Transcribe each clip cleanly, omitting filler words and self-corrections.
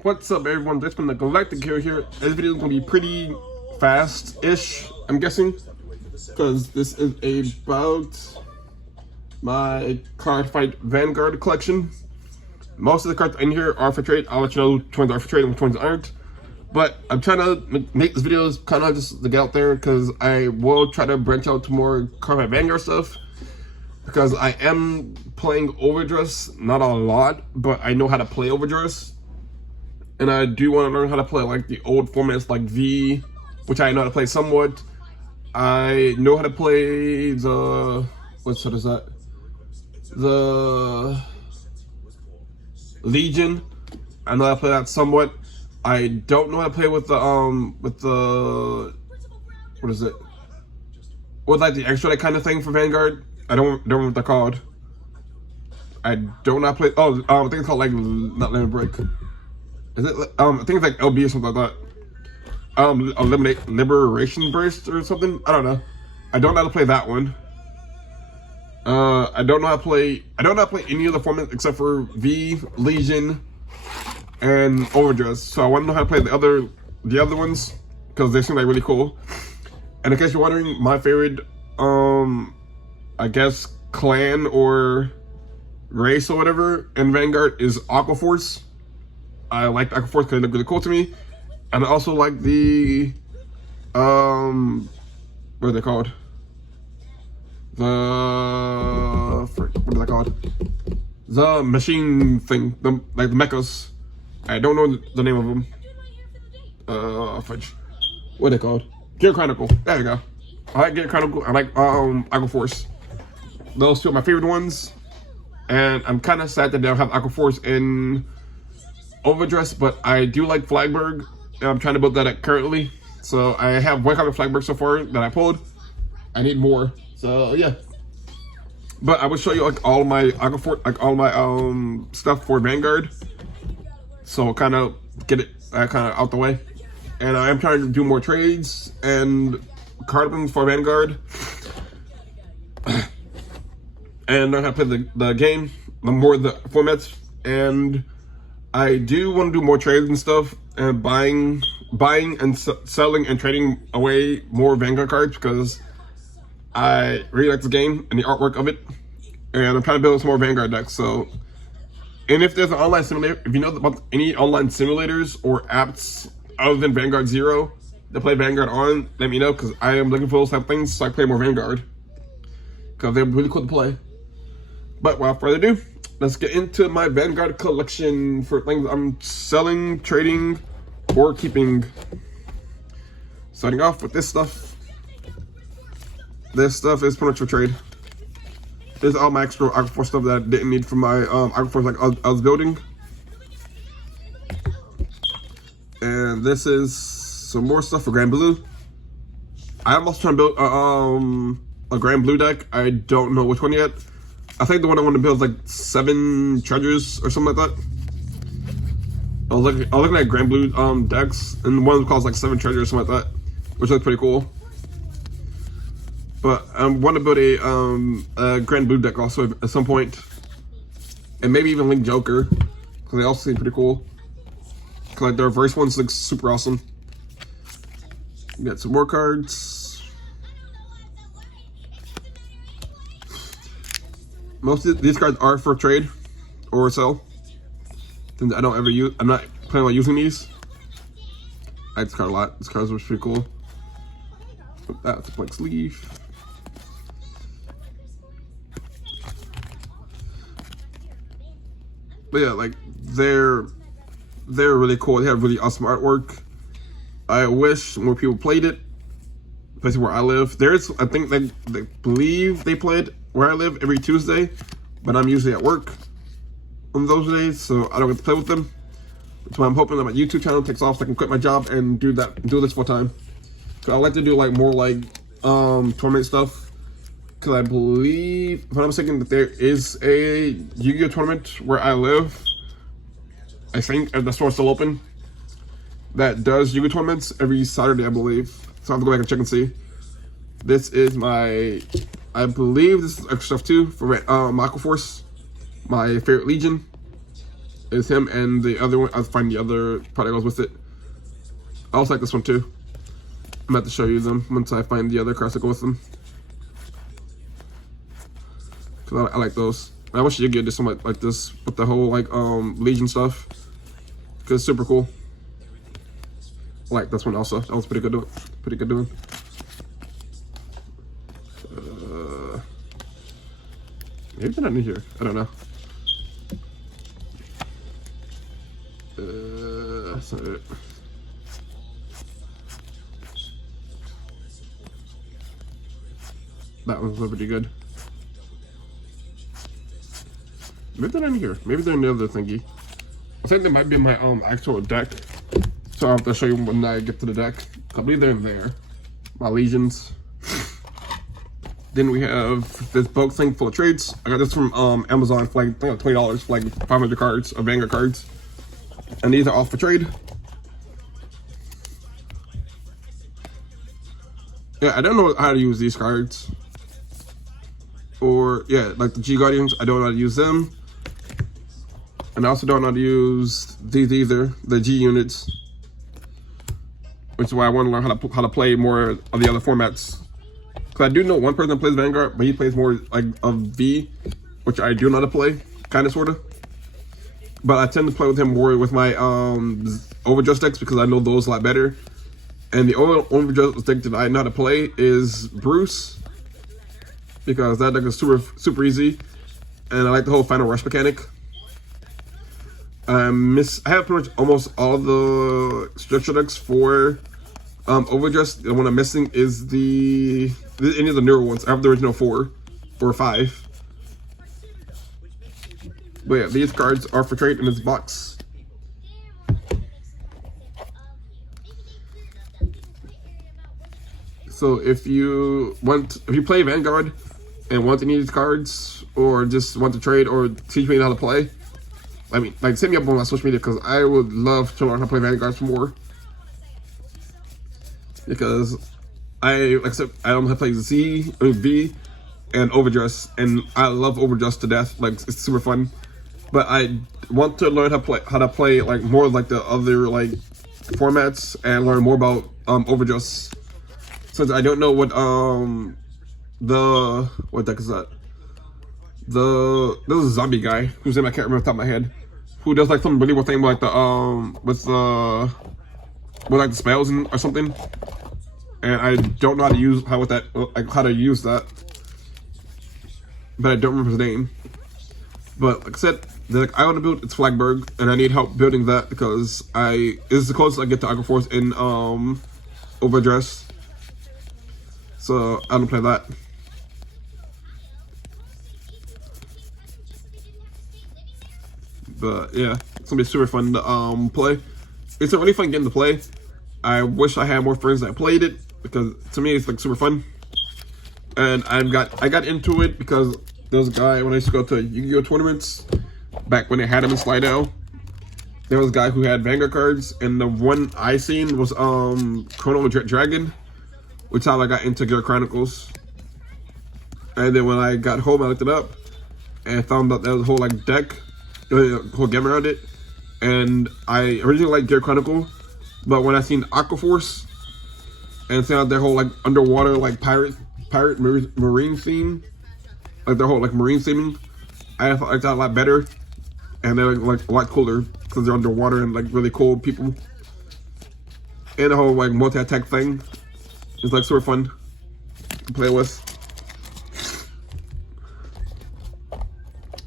What's up, everyone? This been the Galactic Hero here. This video is gonna be pretty fast-ish, I'm guessing, because this is about my Cardfight Vanguard collection. Most of the cards in here are for trade. I'll let you know which ones are for trade and which ones aren't. But I'm trying to make this videos kind of just to get out there, because I will try to branch out to more Cardfight Vanguard stuff. Because I am playing Overdress, not a lot, but I know how to play Overdress. And I do want to learn how to play like the old formats like V, which I know how to play somewhat. I know how to play the, what set is that? The Legion. I know how to play that somewhat. I don't know how to play with the what is it? With like the extra kind of thing for Vanguard. I don't know what they're called. I don't know how to play. Oh, I think it's called like not Limit Break. Is it? I think it's like LB or something like that. Eliminate Liberation Burst or something. I don't know. I don't know how to play that one. I don't know how to play. I don't know how to play any other formats except for V, Legion, and Overdress. So I want to know how to play the other ones because they seem like really cool. And in case you're wondering, my favorite, I guess clan or race or whatever in Vanguard is Aqua Force. I like the Aqua Force because they look really cool to me. And I also like the, what are they called? What are they called? The machine thing, like the mechas. I don't know the name of them. Fudge. What are they called? Gear Chronicle. There you go. I like Gear Chronicle. I like Aqua Force. Those two are my favorite ones. And I'm kind of sad that they don't have Aqua Force in Overdress, but I do like Flagberg, and I'm trying to build that up currently. So I have one copy of Flagberg so far that I pulled. I need more. So yeah. But I will show you like all my Aqua Force, like all my stuff for Vanguard. So kind of get it kind of out the way. And I am trying to do more trades and card openings for Vanguard. And learn how to play the game, more of the formats. And I do want to do more trades and stuff, and buying and selling and trading away more Vanguard cards because I really like the game and the artwork of it. And I'm trying to build some more Vanguard decks. So, and if there's an online simulator, if you know about any online simulators or apps other than Vanguard Zero to play Vanguard on, let me know because I am looking for those type of things so I can play more Vanguard because they're really cool to play. But without further ado, let's get into my Vanguard collection for things I'm selling, trading, or keeping. Starting off with this stuff. This stuff is pretty much for trade. This is all my extra Aqua Force stuff that I didn't need for my Aqua Force like I was building. And this is some more stuff for Grand Blue. I'm also trying to build a Grand Blue deck. I don't know which one yet. I think the one I want to build is like 7 treasures or something like that. I was looking at Grand Blue decks, and one of them calls like 7 treasures or something like that, which looks pretty cool. But I want to build a Grand Blue deck also at some point, and maybe even Link Joker, because they also seem pretty cool. Cause like the reverse ones look super awesome. We got some more cards. Most of these cards are for trade or sell. Since I don't ever use, I'm not planning on using these. I like this card a lot. This card was pretty cool. That's a blank sleeve. But yeah, like they're really cool. They have really awesome artwork. I wish more people played it. Place where I live, I think they believe they play it where I live every Tuesday, but I'm usually at work on those days, so I don't get to play with them. So I'm hoping that my YouTube channel takes off so I can quit my job and do this full time. So I like to do like more like tournament stuff, because I believe, if I'm mistaken, that there is a Yu-Gi-Oh tournament where I live. I think the store's still open. That does Yu-Gi-Oh tournaments every Saturday, I believe. So I have to go back and check and see. This is my, I believe this is extra stuff too for Aqua Force, my favorite Legion. is him and the other one. I'll find the other product goes with it. I also like this one too. I'm about to show you them once I find the other cards that go with them. Cause I like those. I wish you could get something like this with the whole like Legion stuff. Cause it's super cool. I like this one also. That was pretty good. Pretty good doing. Maybe they're not in here. I don't know. That's not it. That one's pretty good. Maybe they're not in here. Maybe they're in the other thingy. I think they might be in my actual deck. So I'll have to show you when I get to the deck. I believe they're in there. My Legions. Then we have this bulk thing full of trades. I got this from Amazon for like $20 for like 500 cards of Vanguard cards. And these are all for trade. Yeah, I don't know how to use these cards. Or, yeah, like the G Guardians, I don't know how to use them. And I also don't know how to use these either, the G units. Which is why I want to learn how to play more of the other formats. Because I do know one person that plays Vanguard, but he plays more like of V, which I do know how to play, kind of, sort of. But I tend to play with him more with my Overdress decks because I know those a lot better. And the only Overdress deck that I know how to play is Bruce, because that deck is super easy, and I like the whole Final Rush mechanic. I have pretty much almost all the structure decks for Overdress. The one I'm missing is any of the newer ones. I have the original 4 or 5. But yeah, these cards are for trade in this box. So if you play Vanguard and want any of these cards, or just want to trade or teach me how to play, I mean, like, send me up on my social media, because I would love to learn how to play Vanguard some more. Because I don't know how to play V, and Overdress, and I love Overdress to death. Like, it's super fun. But I want to learn how to play like more like the other like formats, and learn more about Overdress. Since I don't know what deck is that? There's a zombie guy whose name I can't remember off the top of my head, who does like some really weird thing with like the with like the spells or something. And I don't know how to use how to use that, but I don't remember his name. But like I said, the deck I want to build, it's Flagberg, and I need help building that because this is the closest I get to Aqua Force in Overdress. So I don't play that. But yeah, it's gonna be super fun to play. It's a really fun game to play. I wish I had more friends that played it, because to me it's like super fun. And I got into it because there was a guy when I used to go to Yu-Gi-Oh tournaments back when they had him in Slidell. There was a guy who had Vanguard cards, and the one I seen was Chrono Dragon, which is how I got into Gear Chronicles. And then when I got home, I looked it up and found out there was a whole like deck, whole game around it. And I originally liked Gear Chronicle, but when I seen Aqua Force and found their whole like underwater like pirate marine theme, like their whole like marine theming, I liked that a lot better, and they're like a lot cooler because they're underwater and like really cool people. And the whole like multi-attack thing is like super fun to play with.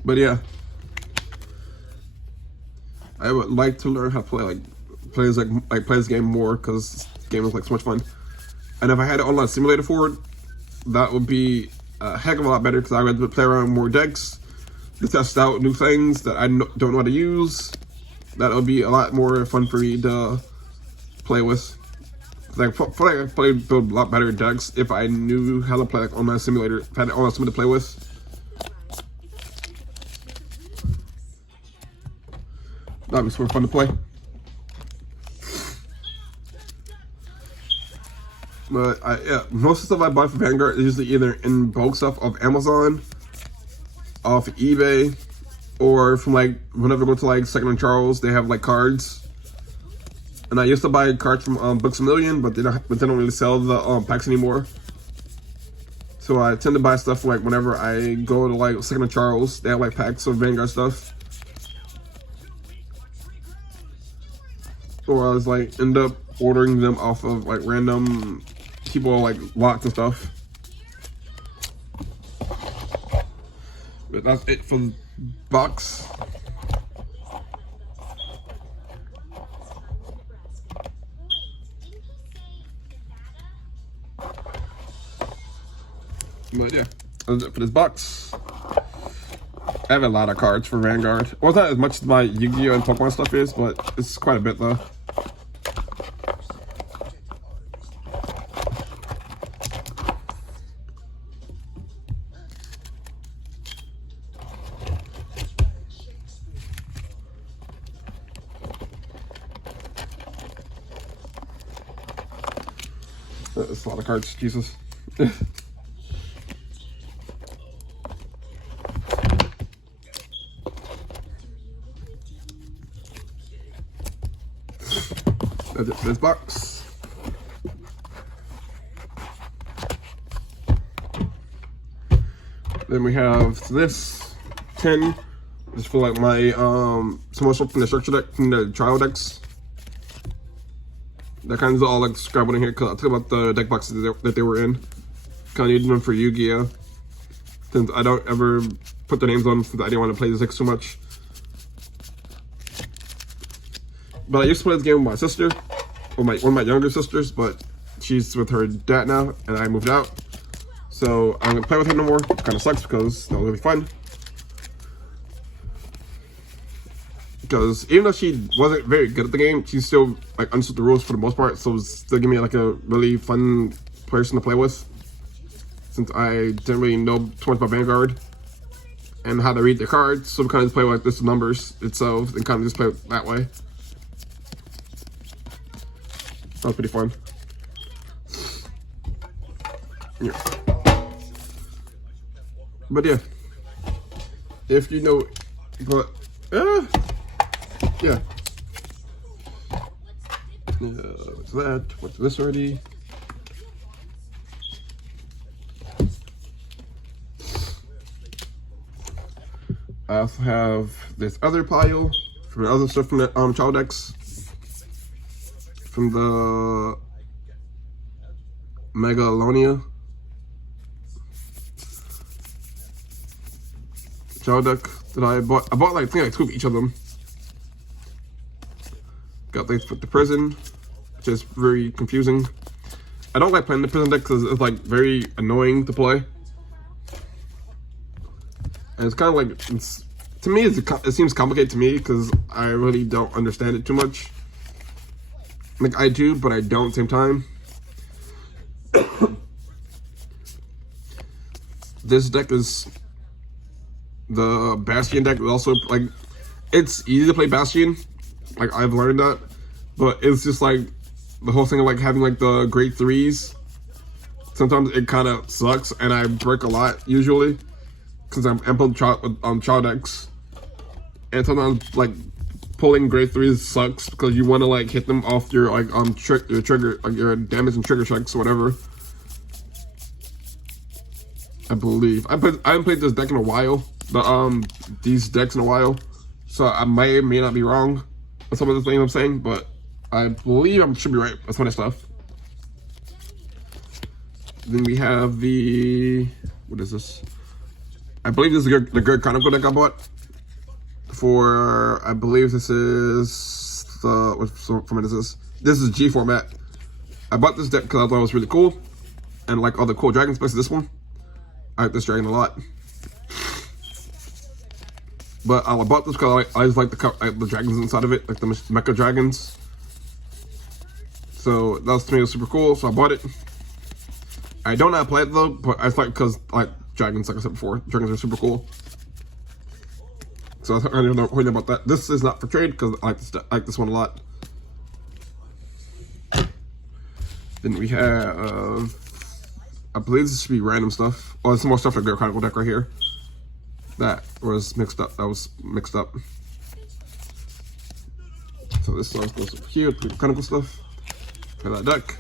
But yeah, I would like to learn how to play play this game more, because this game is like so much fun. And if I had an online simulator for it, that would be a heck of a lot better, because I would play around more decks to test out new things that I don't know how to use. That would be a lot more fun for me to play with. Like, I build a lot better decks if I knew how to play like online simulator. If I had an online simulator to play with. That'd be super fun to play. But yeah, most of the stuff I buy for Vanguard is usually either in bulk stuff off Amazon, off eBay, or from like whenever I go to like Second and Charles, they have like cards. And I used to buy cards from Books A Million, but they don't really sell the packs anymore. So I tend to buy stuff like whenever I go to like Second and Charles, they have like packs of Vanguard stuff. Or I was like end up ordering them off of like random people like lots and stuff. But that's it for the box. But yeah, that's it for this box. I have a lot of cards for Vanguard. Well, it's not as much as my Yu-Gi-Oh! And Pokemon stuff is, but it's quite a bit though. That's a lot of cards, Jesus. That's it for this box. Then we have this tin. Just for like my some more stuff from the structure deck, from the trial decks. That kind of all like scribbled in here because I talk about the deck boxes that they were in. Kind of needed them for Yu-Gi-Oh! Since I don't ever put the names on since I didn't want to play the decks too much. But I used to play this game with my sister, or one of my younger sisters, but she's with her dad now, and I moved out. So I don't play with her no more. It kind of sucks because it's not really fun. Because even though she wasn't very good at the game, she still like understood the rules for the most part, so it was still giving me like a really fun person to play with. Since I didn't really know too much about Vanguard and how to read the cards, so we kind of just play like this numbers itself and kind of just play it that way. That was pretty fun. Yeah. But yeah, if you know, but yeah. What's that? What's this already? I also have this other pile from the other stuff from the child decks. From the Megalonia child deck that I bought. I bought like I think like 2 of each of them. Got things for the prison, which is very confusing. I don't like playing the prison deck because it's like very annoying to play. And it's kind of like, to me, it seems complicated to me because I really don't understand it too much. Like I do, but I don't at the same time. This deck is the Bastion deck. Also, like, it's easy to play Bastion. Like, I've learned that. But it's just like, the whole thing of like having like the grade 3s. Sometimes it kind of sucks and I break a lot usually. Because I'm playing child decks. And sometimes like pulling grade 3s sucks because you want to like hit them off your like your trigger, like your damage and trigger checks or whatever. I believe I haven't played this deck in a while. These decks in a while, so I may not be wrong with some of the things I'm saying, but I believe I should be right with some of that stuff. Then we have the, what is this? I believe this is the Good Chronicle deck I bought for. I believe this is the, what format is this? This is G format. I bought this deck because I thought it was really cool, and like all the cool dragons, especially this one. I like this dragon a lot. But I bought this because I just like the dragons inside of it, like the mecha dragons. So that was, to me, was super cool, so I bought it. I don't know how to play it though, but I just like because like dragons, like I said before, dragons are super cool. So I don't know about that. This is not for trade because I like this one a lot. Then we have, I believe this should be random stuff. Oh, there's some more stuff like Gaurdie Chronicle deck right here. That was mixed up. That was mixed up. So this stuff goes over here, the mechanical stuff. For that deck.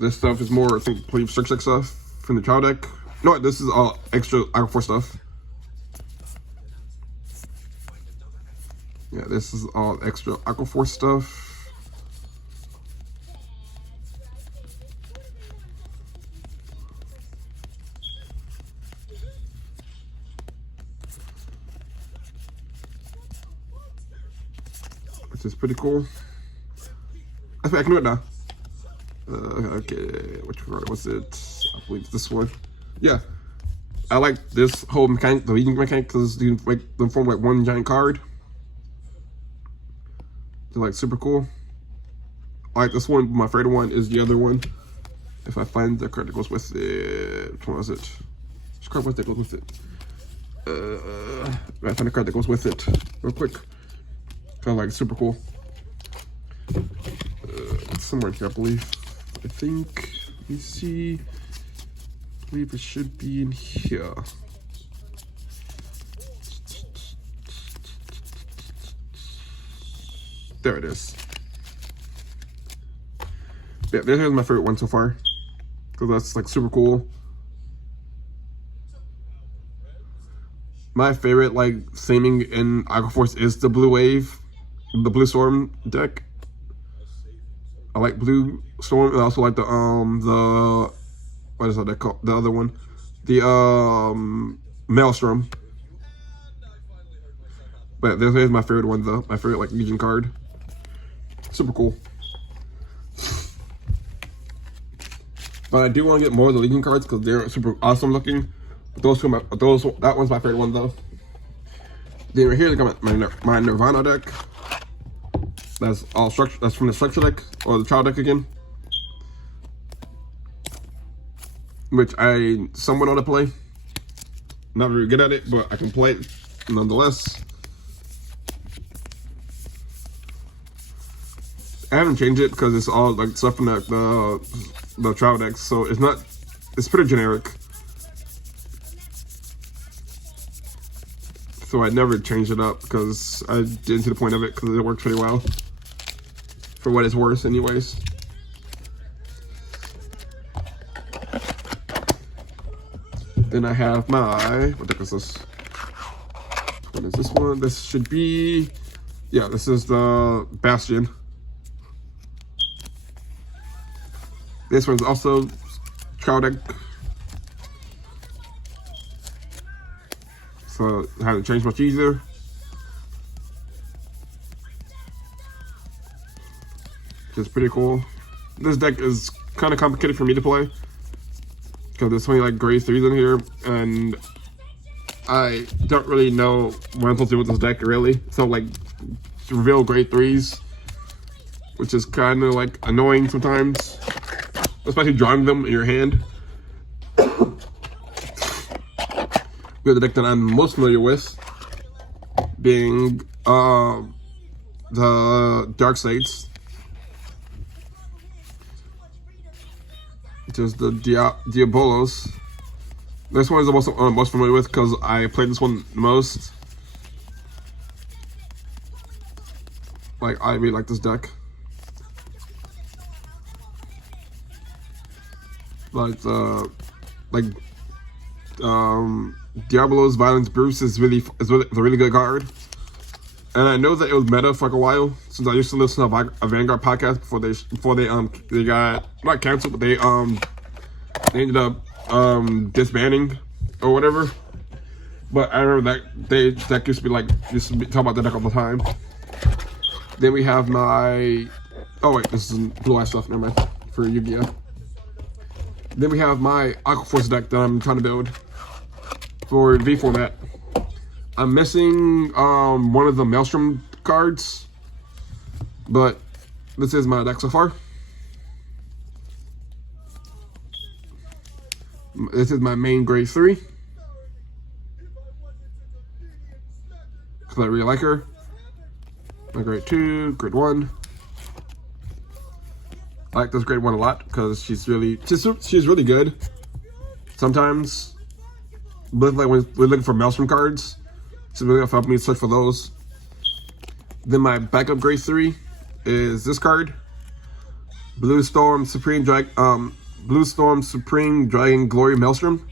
This stuff is more, I think, play Strike stuff from the trial deck. No, this is all extra Aqua Force stuff. Yeah, this is all extra Aqua Force stuff. Which is pretty cool. I can do it now. Okay, which card was it? I believe it's this one. Yeah, I like this whole mechanic, the Legion mechanic, because you can make them form like one giant card. They're like super cool. I like this one. My favorite one is the other one. If I find the card that goes with it, which one was it? Which card was that goes with it? I find the card that goes with it real quick. I like super cool. It's somewhere here, I believe. I think. Let me see. I believe it should be in here. There it is. Yeah, this is my favorite one so far. Because that's like super cool. My favorite like theming in Aqua Force is the Blue Wave, the Blue Storm deck. I like Blue Storm, and I also like the what is that deck called? The other one, the Maelstrom. But this is my favorite one though. My favorite like Legion card. Super cool. But I do want to get more of the Legion cards because they're super awesome looking. But that one's my favorite one though. Then right here, I got my Nirvana deck. That's all structure. That's from the structure deck or the trial deck again, which I somewhat know how to play. Not very good at it, but I can play it nonetheless. I haven't changed it because it's all like stuff from the trial decks, so it's not. It's pretty generic. So I never changed it up because I didn't see the point of it because it works pretty well. For what it's worth, anyways. Then I have my, what deck is this? What is this one? This should be, yeah, this is the Bastion. This one's also trial deck. So I haven't changed much either. Which is pretty cool. This deck is kind of complicated for me to play because there's only like grade 3s in here, and I don't really know what I'm supposed to do with this deck really. So like reveal grade 3s, which is kind of like annoying sometimes, especially drawing them in your hand. The deck that I'm most familiar with being the Dark States, which is the Diabolos. This one is the most familiar with because I played this one the most. Like I really like this deck. Like Diabolos Violence Bruce is a really good card, and I know that it was meta for like a while since I used to listen to a Vanguard podcast before they got not canceled, but they ended up disbanding or whatever. But I remember that used to be talk about the deck all the time. Then we have my this is blue eye stuff. Never mind, for Yu-Gi-Oh. Then we have my Aqua Force deck that I'm trying to build for V format. I'm missing one of the Maelstrom cards, but this is my deck so far. This is my main grade 3 because I really like her. My grade 2, grade 1. I like this grade 1 a lot because she's really good. Sometimes But like when we're looking for Maelstrom cards, so really help me search for those. Then my backup grade 3 is this card, Blue Storm Supreme Dragon Glory Maelstrom,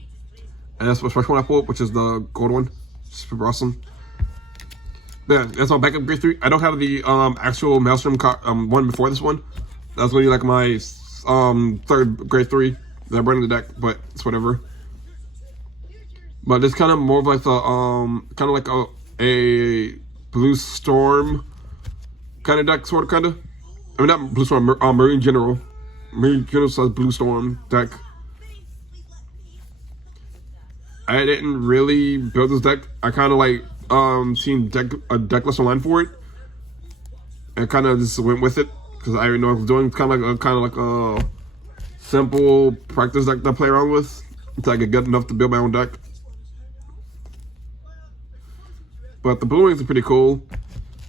and that's what special one I pulled, which is the gold one. Super awesome. But yeah, that's my backup grade 3. I don't have the actual Maelstrom one before this one. That's really like my third grade 3 that I brought in the deck, but it's whatever. But it's kind of more of like the kind of like a Blue Storm kind of deck, sort of, kind of. I mean, not Blue Storm, Marine General. Marine General says Blue Storm deck. I didn't really build this deck. I kind of like seen a deck list online for it, and kind of just went with it because I didn't know what I was doing. It's kind of like a simple practice deck to play around with until I get good enough to build my own deck. But the blue wings are pretty cool.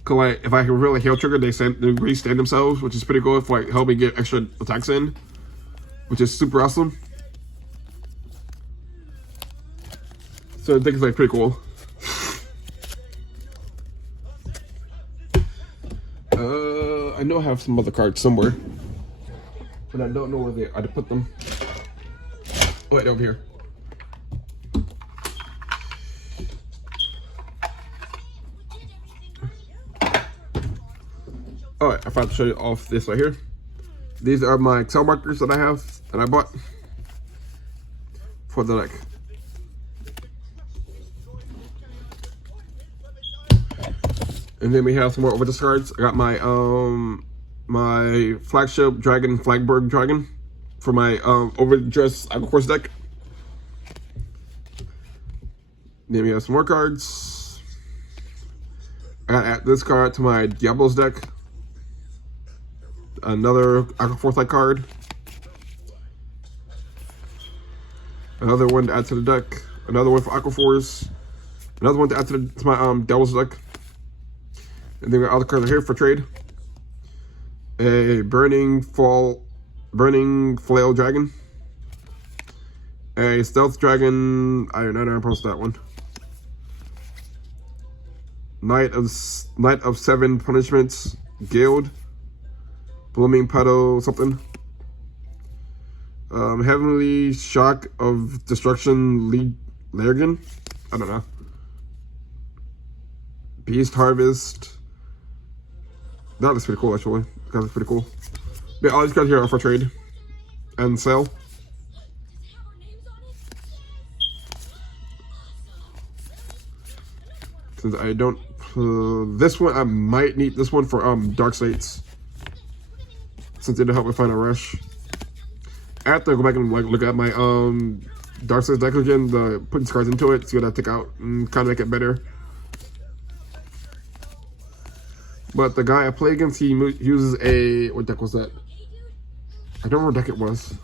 Cause like if I can really heal trigger, they really stand themselves, which is pretty cool if like help me get extra attacks in, which is super awesome. So I think it's like pretty cool. I know I have some other cards somewhere, but I don't know where I put them. Oh, wait, over here. Alright, I forgot to show you off this right here. These are my Excel markers that I have that I bought for the deck. And then we have some more Overdress cards. I got my my flagship dragon, Flagberg dragon, for my Overdress Aqua deck. Then we have some more cards. I gotta add this card to my Diablos deck. Another Aqua Foresight card. Another one to add to the deck. Another one for Aqua Force. Another one to add to my Diablos deck. And then we got all the cards here for trade. A Burning Flail Dragon. A Stealth Dragon. I don't know how to pronounce that one. Knight of Seven Punishments Guild. Blooming Petal something. Heavenly Shock of Destruction Lergen. I don't know. Beast Harvest. That looks pretty cool, actually. That looks pretty cool. But all these cards here are for trade and sale. Since I don't, this one I might need this one for Dark States, since it'll help me find a rush. I have to go back and like look at my Dark States deck again, put these cards into it, see what I take out, and kind of make it better. But the guy I play against, he uses a, what deck was that? I don't know what deck it was.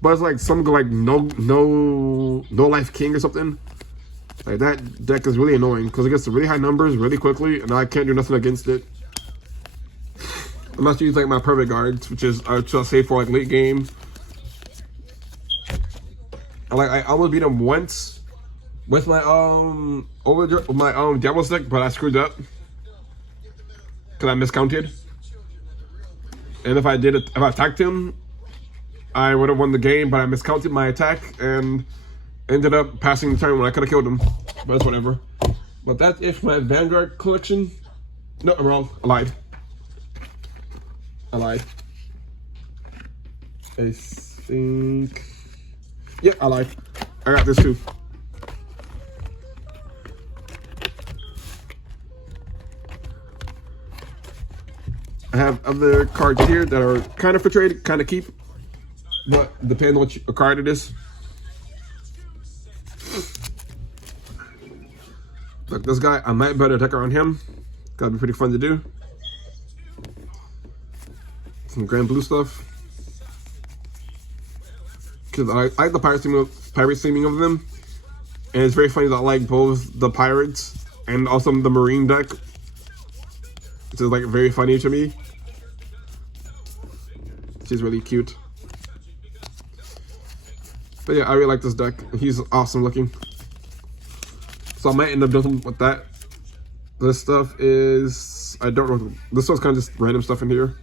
But it's like some like no life king or something. Like that deck is really annoying because it gets to really high numbers really quickly, and I can't do nothing against it. Unless you use like my perfect guards, which is I save for like late game. And, like I almost beat him once with my Diablos deck, but I screwed up. Because I miscounted. And if I attacked him, I would have won the game, but I miscounted my attack and ended up passing the turn when I could have killed him. But it's whatever. But that's it for my Vanguard collection. No, I'm wrong. I lied. I think... Yeah, I lied. I got this too. I have other cards here that are kind of for trade, kind of keep, but depending on what card it is. Like this guy, I might build a deck around him. Gotta be pretty fun to do. Some Grand Blue stuff. Because I like the pirate theming of them. And it's very funny that I like both the pirates and also the marine deck. Which is like very funny to me. She's really cute. But yeah, I really like this deck. He's awesome looking. So I might end up doing something with that. This stuff is, I don't know. This one's kind of just random stuff in here.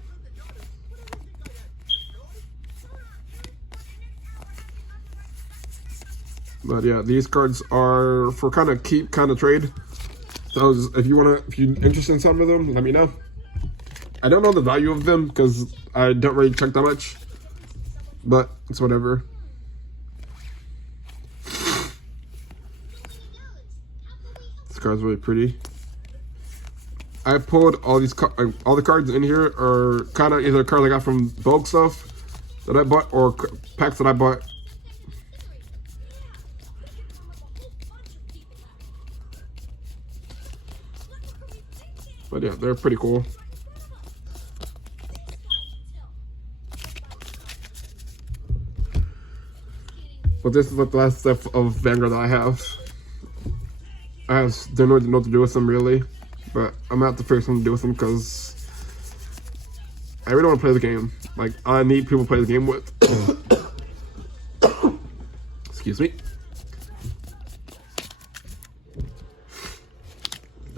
But yeah, these cards are for kind of keep, kind of trade. So if you're interested in some of them, let me know. I don't know the value of them because I don't really check that much, but it's whatever. This card's really pretty. I pulled all the cards in here are kind of either cards I got from bulk stuff that I bought or packs that I bought. But yeah, they're pretty cool. But this is like the last step of Vanguard that I have. I don't really know what to do with them really, but I'm gonna have to figure something to do with them because I really want to play the game. Like, I need people to play the game with. Excuse me.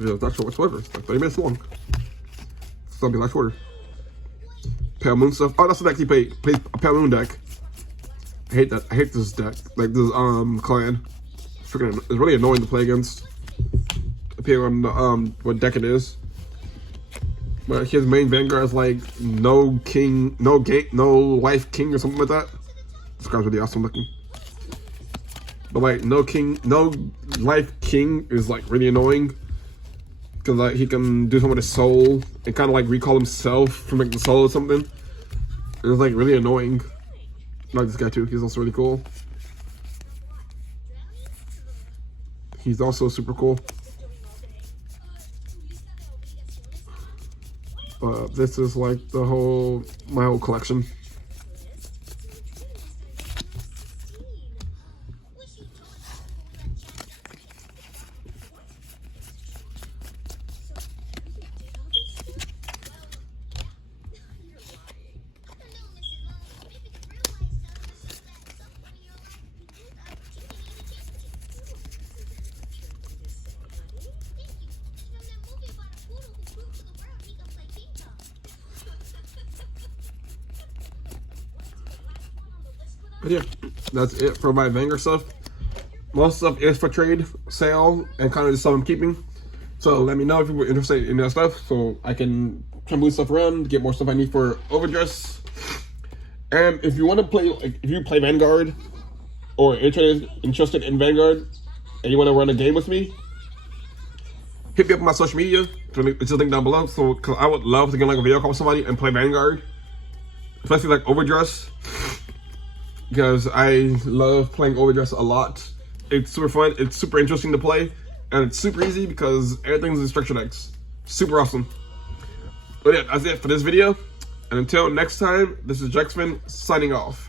It's actually whatsoever. It's like 30 minutes long. It's gonna be a lot shorter. Pale Moon stuff. Oh, that's the deck he plays a Pale Moon deck. I hate that. I hate this deck. Like this clan. Freaking, it's really annoying to play against. Depending on what deck it is. But his main Vanguard is like no king, no gate, no life king or something like that. This card's really awesome looking. But like no king, no life king is like really annoying. Because like he can do something with his soul and kind of like recall himself from like the soul or something. And it's like really annoying. I like this guy too. He's also really cool. He's also super cool. But this is like my whole collection. But yeah, that's it for my Vanguard stuff. Most stuff is for trade, sale, and kind of just stuff I'm keeping. So let me know if you were interested in that stuff so I can try to move stuff around, get more stuff I need for Overdress. And if you want to play, like, if you play Vanguard or interested in Vanguard and you want to run a game with me, hit me up on my social media. It's a link down below. So, cause I would love to get like a video call with somebody and play Vanguard, especially like Overdress. Because I love playing Overdress a lot. It's super fun, it's super interesting to play, and it's super easy because everything's in structure decks. Super awesome. But yeah, that's it for this video. And until next time, this is Jexman signing off.